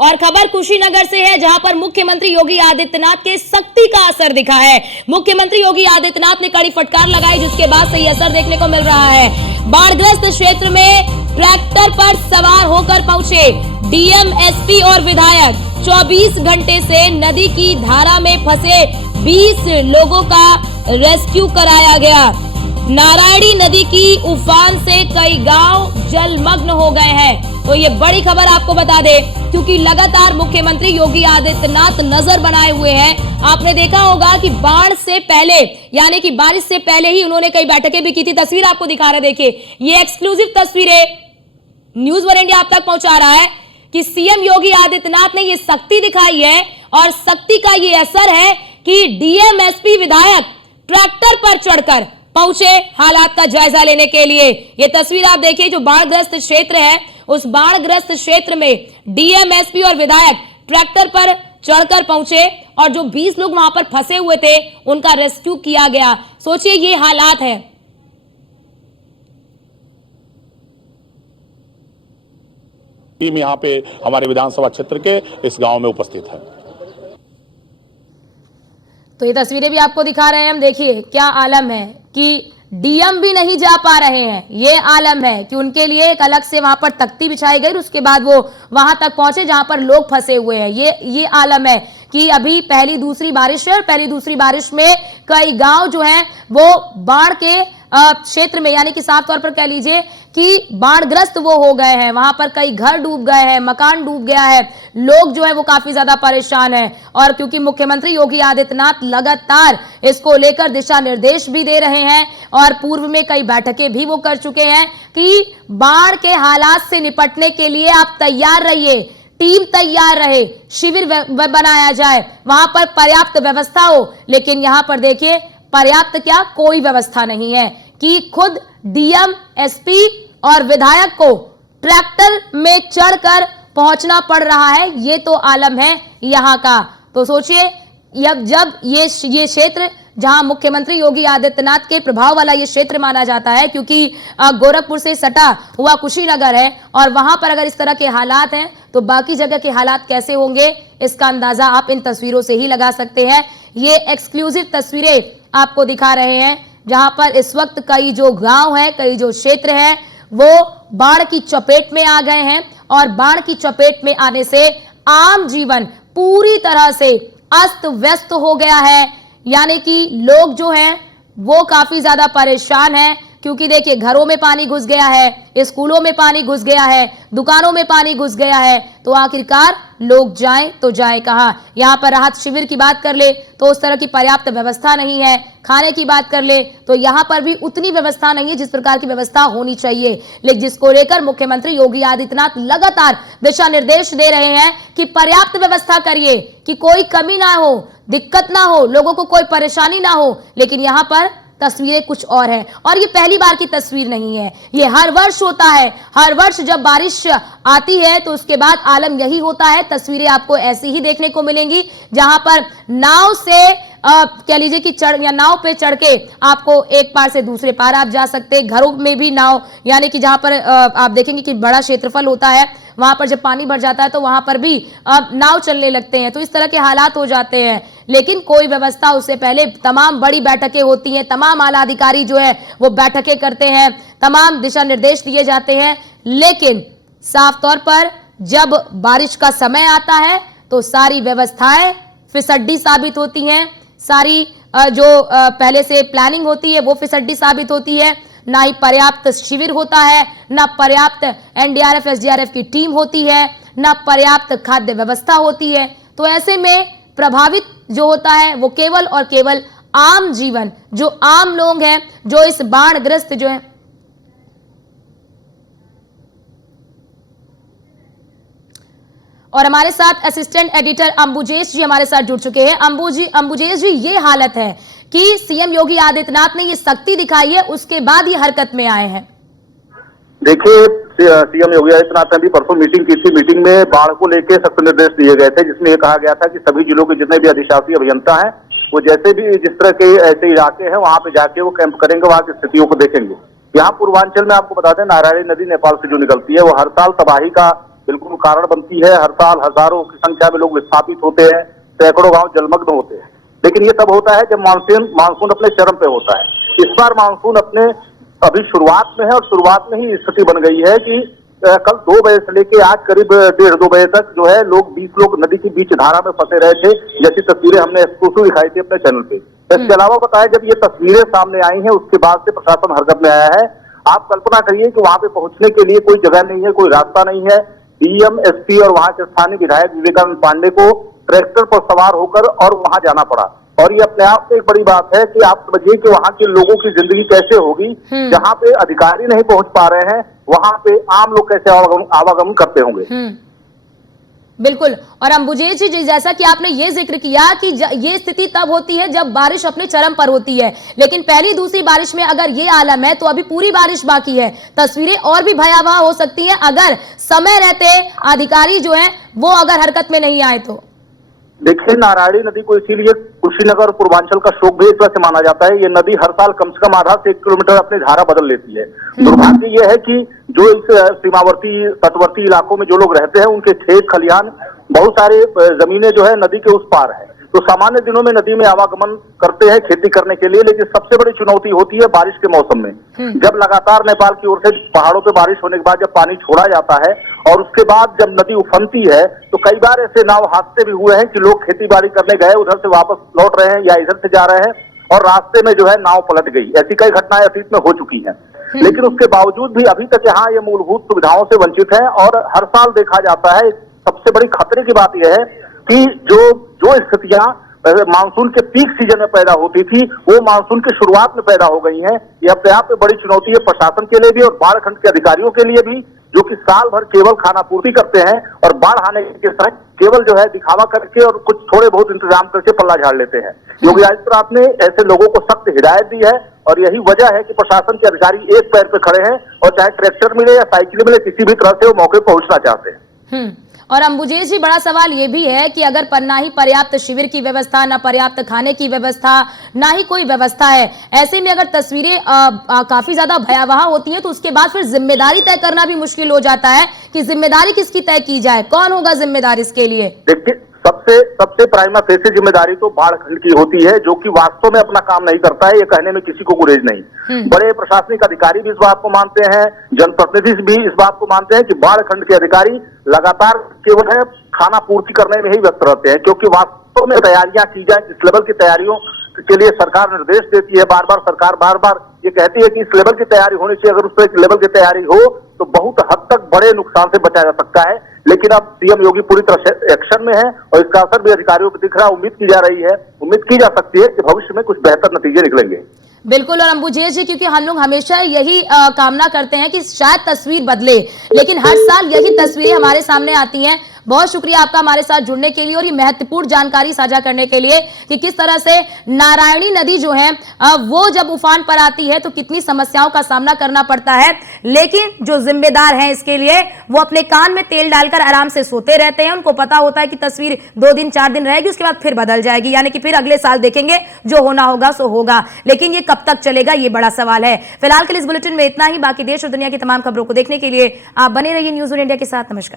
और खबर कुशीनगर से है, जहां पर मुख्यमंत्री योगी आदित्यनाथ के सख्ती का असर दिखा है। मुख्यमंत्री योगी आदित्यनाथ ने कड़ी फटकार लगाई, जिसके बाद सही असर देखने को मिल रहा है। बाढ़ग्रस्त क्षेत्र में ट्रैक्टर पर सवार होकर पहुंचे डीएम, एसपी और विधायक। 24 घंटे से नदी की धारा में फंसे 20 लोगों का रेस्क्यू कराया गया। नारायणी नदी की उफान से कई गांव जलमग्न हो गए हैं। तो ये बड़ी खबर आपको बता दें, क्योंकि लगातार मुख्यमंत्री योगी आदित्यनाथ नजर बनाए हुए हैं। आपने देखा होगा कि बाढ़ से पहले, यानी कि बारिश से पहले ही उन्होंने कई बैठकें भी की थी। तस्वीर आपको दिखा रहे, देखिए ये एक्सक्लूसिव तस्वीरें न्यूज वन इंडिया आप तक पहुंचा रहा है कि सीएम योगी आदित्यनाथ ने ये सख्ती दिखाई है, और सख्ती का ये असर है कि डीएम, एसपी, विधायक ट्रैक्टर पर चढ़कर पहुंचे हालात का जायजा लेने के लिए। ये तस्वीर आप देखिए, जो बाढ़ग्रस्त क्षेत्र है, उस बाढ़ग्रस्त क्षेत्र में डीएम, एसपी और विधायक ट्रैक्टर पर चढ़कर पहुंचे, और जो 20 लोग वहां पर फंसे हुए थे उनका रेस्क्यू किया गया। सोचिए ये हालात है। टीम यहाँ पे हमारे विधानसभा क्षेत्र के इस गांव में उपस्थित है। तो ये तस्वीरें भी आपको दिखा रहे हैं हम। देखिए क्या आलम है कि डीएम भी नहीं जा पा रहे हैं। ये आलम है कि उनके लिए एक अलग से वहां पर तख्ती बिछाई गई, उसके बाद वो वहां तक पहुंचे जहां पर लोग फंसे हुए हैं। ये आलम है कि अभी पहली दूसरी बारिश है, और पहली दूसरी बारिश में कई गांव जो हैं वो बाढ़ के क्षेत्र में, यानी कि साफ तौर पर कह लीजिए कि बाढ़ग्रस्त वो हो गए हैं। वहां पर कई घर डूब गए हैं, मकान डूब गया है, लोग जो है वो काफी ज्यादा परेशान हैं। और क्योंकि मुख्यमंत्री योगी आदित्यनाथ लगातार इसको लेकर दिशा निर्देश भी दे रहे हैं, और पूर्व में कई बैठकें भी वो कर चुके हैं कि बाढ़ के हालात से निपटने के लिए आप तैयार रहिए, टीम तैयार रहे, शिविर बनाया जाए, वहां पर पर्याप्त व्यवस्था हो। लेकिन यहां पर देखिए पर्याप्त क्या, कोई व्यवस्था नहीं है कि खुद डीएम, एसपी और विधायक को ट्रैक्टर में चढ़कर पहुंचना पड़ रहा है। ये तो आलम है यहां का। तो सोचिए जब ये क्षेत्र जहां मुख्यमंत्री योगी आदित्यनाथ के प्रभाव वाला ये क्षेत्र माना जाता है, क्योंकि गोरखपुर से सटा हुआ कुशीनगर है, और वहां पर अगर इस तरह के हालात हैं तो बाकी जगह के हालात कैसे होंगे, इसका अंदाजा आप इन तस्वीरों से ही लगा सकते हैं। ये एक्सक्लूसिव तस्वीरें आपको दिखा रहे हैं, जहां पर इस वक्त कई जो गांव है, कई जो क्षेत्र है, वो बाढ़ की चपेट में आ गए हैं। और बाढ़ की चपेट में आने से आम जीवन पूरी तरह से अस्त व्यस्त हो गया है। यानी कि लोग जो हैं वो काफी ज्यादा परेशान हैं, क्योंकि देखिए घरों में पानी घुस गया है, स्कूलों में पानी घुस गया है, दुकानों में पानी घुस गया है। तो आखिरकार लोग जाएं तो जाएं कहां। यहां पर राहत शिविर की बात कर ले तो उस तरह की पर्याप्त व्यवस्था नहीं है। खाने की बात कर ले तो यहां पर भी उतनी व्यवस्था नहीं है जिस प्रकार की व्यवस्था होनी चाहिए। लेकिन जिसको लेकर मुख्यमंत्री योगी आदित्यनाथ लगातार दिशा निर्देश दे रहे हैं कि पर्याप्त व्यवस्था करिए, कि कोई कमी ना हो, दिक्कत ना हो, लोगों को कोई परेशानी ना हो। लेकिन यहां पर तस्वीरें कुछ और है, और ये पहली बार की तस्वीर नहीं है, ये हर वर्ष होता है। हर वर्ष जब बारिश आती है तो उसके बाद आलम यही होता है। तस्वीरें आपको ऐसी ही देखने को मिलेंगी, जहां पर नाव से कह लीजिए कि नाव पे चढ़ के आपको एक पार से दूसरे पार आप जा सकते हैं। घरों में भी नाव, यानी कि जहां पर आप देखेंगे कि बड़ा क्षेत्रफल होता है, वहां पर जब पानी भर जाता है तो वहां पर भी नाव चलने लगते हैं। तो इस तरह के हालात हो जाते हैं। लेकिन कोई व्यवस्था, उससे पहले तमाम बड़ी बैठकें होती हैं, तमाम आला अधिकारी जो है वो बैठकें करते हैं, तमाम दिशा निर्देश दिए जाते हैं। लेकिन साफ तौर पर जब बारिश का समय आता है तो सारी व्यवस्थाएं फिसड्डी साबित होती हैं। सारी जो पहले से प्लानिंग होती है वो फिसड्डी साबित होती है। ना ही पर्याप्त शिविर होता है, ना पर्याप्त एनडीआरएफ, एसडीआरएफ की टीम होती है, ना पर्याप्त खाद्य व्यवस्था होती है। तो ऐसे में प्रभावित जो होता है वो केवल और केवल आम जीवन, जो आम लोग हैं, जो इस बाढ़ग्रस्त जो है। और हमारे साथ असिस्टेंट एडिटर अंबुजेश जी हमारे साथ जुड़ चुके हैं। अंबुजेश जी, ये हालत है कि सीएम योगी आदित्यनाथ ने ये सख्ती दिखाई है, उसके बाद ये हरकत में आए हैं। देखिए, सीएम योगी आदित्यनाथ ने भी परसों मीटिंग की थी। मीटिंग में बाढ़ को लेकर सख्त निर्देश दिए गए थे, जिसमें यह कहा गया था कि सभी जिलों के जितने भी अधिशासी अभियंता हैं वो जैसे भी जिस तरह के ऐसे इलाके हैं वहां पे जाके वो कैंप करेंगे, वहां की स्थितियों को देखेंगे। यहाँ पूर्वांचल में आपको बता दें, नारायणी नदी नेपाल से जो निकलती है वो हर साल तबाही का बिल्कुल कारण बनती है। हर साल हजारों की संख्या में लोग विस्थापित होते हैं, सैकड़ों गांव जलमग्न होते हैं। लेकिन ये तब होता है जब मानसून अपने चरम पे होता है। इस बार मानसून अपने अभी शुरुआत में है और शुरुआत में ही स्थिति बन गई है कि कल 2 बजे से लेके आज करीब 1:30-2 बजे तक जो है 20 लोग नदी की बीच धारा में फंसे रहे थे, जैसी तस्वीरें हमने एक्सक्लूसिव दिखाई थी अपने चैनल पे। इसके अलावा बताया, जब ये तस्वीरें सामने आई हैं उसके बाद से प्रशासन हरकत में आया है। आप कल्पना करिए कि वहां पे पहुंचने के लिए कोई जगह नहीं है, कोई रास्ता नहीं है। डीएम, एसपी और वहां के स्थानीय विधायक विवेकानंद पांडे को ट्रैक्टर पर सवार होकर और वहां जाना पड़ा। और ये अपने आप में एक बड़ी बात है कि आप समझिए कि वहां के लोगों की जिंदगी कैसे होगी, जहां पे अधिकारी नहीं पहुंच पा रहे हैं, वहां पे आम लोग कैसे आवागमन करते होंगे। बिल्कुल। और अंबुजेश जी, जैसा कि आपने ये जिक्र किया कि ये स्थिति तब होती है जब बारिश अपने चरम पर होती है, लेकिन पहली दूसरी बारिश में अगर ये आलम है तो अभी पूरी बारिश बाकी है। तस्वीरें और भी भयावह हो सकती हैं अगर समय रहते अधिकारी जो है वो अगर हरकत में नहीं आए तो। देखिए, नारायणी नदी को इसीलिए कुशीनगर और पूर्वांचल का शोक भी इस वजह से माना जाता है। ये नदी हर साल कम से कम आधा से 1 किलोमीटर अपनी धारा बदल लेती है। दुर्भाग्य ये है कि जो इस सीमावर्ती तटवर्ती इलाकों में जो लोग रहते हैं, उनके खेत खलिहान, बहुत सारे जमीनें जो है नदी के उस पार है। तो सामान्य दिनों में नदी में आवागमन करते हैं खेती करने के लिए, लेकिन सबसे बड़ी चुनौती होती है बारिश के मौसम में। जब लगातार नेपाल की ओर से पहाड़ों पे बारिश होने के बाद जब पानी छोड़ा जाता है और उसके बाद जब नदी उफनती है, तो कई बार ऐसे नाव हादसे भी हुए हैं कि लोग खेती बाड़ी करने गए, उधर से वापस लौट रहे हैं या इधर से जा रहे हैं और रास्ते में जो है नाव पलट गई। ऐसी कई घटनाएं अतीत में हो चुकी हैं। लेकिन उसके बावजूद भी अभी तक यहाँ ये मूलभूत सुविधाओं से वंचित है। और हर साल देखा जाता है, सबसे बड़ी खतरे की बात यह है कि जो स्थितियां मानसून के पीक सीजन में पैदा होती थी, वो मानसून की शुरुआत में पैदा हो गई हैं। ये अपने आप में बड़ी चुनौती है प्रशासन के लिए भी और बाढ़ खंड के अधिकारियों के लिए भी, जो कि साल भर केवल खाना पूर्ति करते हैं और बाढ़ आने के समय केवल जो है दिखावा करके और कुछ थोड़े बहुत इंतजाम करके पल्ला झाड़ लेते हैं। योगी आदित्यनाथ ने ऐसे लोगों को सख्त हिदायत दी है और यही वजह है कि प्रशासन के अधिकारी एक पैर पे खड़े हैं और चाहे ट्रैक्टर मिले या साइकिल मिले, किसी भी तरह से वो मौके पर पहुंचना चाहते हैं। और अंबुजेश जी, बड़ा सवाल ये भी है कि अगर ना ही पर्याप्त शिविर की व्यवस्था, ना पर्याप्त खाने की व्यवस्था, ना ही कोई व्यवस्था है, ऐसे में अगर तस्वीरें काफी ज्यादा भयावह होती हैं तो उसके बाद फिर जिम्मेदारी तय करना भी मुश्किल हो जाता है कि जिम्मेदारी किसकी तय की जाए, कौन होगा जिम्मेदार इसके लिए। देखिए, सबसे प्राइमा फेसी जिम्मेदारी तो बाढ़ खंड की होती है, जो कि वास्तव में अपना काम नहीं करता है। ये कहने में किसी को गुरेज नहीं। बड़े प्रशासनिक अधिकारी भी इस बात को मानते हैं, जनप्रतिनिधि भी इस बात को मानते हैं कि बाढ़ खंड के अधिकारी लगातार केवल है खाना पूर्ति करने में ही व्यस्त रहते हैं, क्योंकि वास्तव में तैयारियां की जाए, इस लेवल की तैयारियों के लिए सरकार निर्देश देती है। सरकार बार बार ये कहती है कि इस लेवल की तैयारी होनी चाहिए। अगर उस पर लेवल की तैयारी हो तो बहुत हद तक बड़े नुकसान से बचा जा सकता है। लेकिन अब सीएम योगी पूरी तरह से एक्शन में है और इसका असर भी अधिकारियों को दिख रहा है। उम्मीद की जा सकती है कि भविष्य में कुछ बेहतर नतीजे निकलेंगे। बिल्कुल। और अंबुजेश जी, क्योंकि हम लोग हमेशा यही कामना करते हैं कि शायद तस्वीर बदले, लेकिन हर साल यही तस्वीरें हमारे सामने आती हैं। बहुत शुक्रिया आपका हमारे साथ जुड़ने के लिए और ये महत्वपूर्ण जानकारी साझा करने के लिए कि किस तरह से नारायणी नदी जो है वो जब उफान पर आती है तो कितनी समस्याओं का सामना करना पड़ता है। लेकिन जो जिम्मेदार हैं इसके लिए, वो अपने कान में तेल डालकर आराम से सोते रहते हैं। उनको पता होता है कि तस्वीर 2 दिन 4 दिन रहेगी, उसके बाद फिर बदल जाएगी, यानी कि फिर अगले साल देखेंगे, जो होना होगा सो होगा। लेकिन ये कब तक चलेगा, ये बड़ा सवाल है। फिलहाल के लिए इस बुलेटिन में इतना ही। बाकी देश और दुनिया की तमाम खबरों को देखने के लिए आप बने रहिए न्यूज़ ऑन इंडिया के साथ। नमस्कार।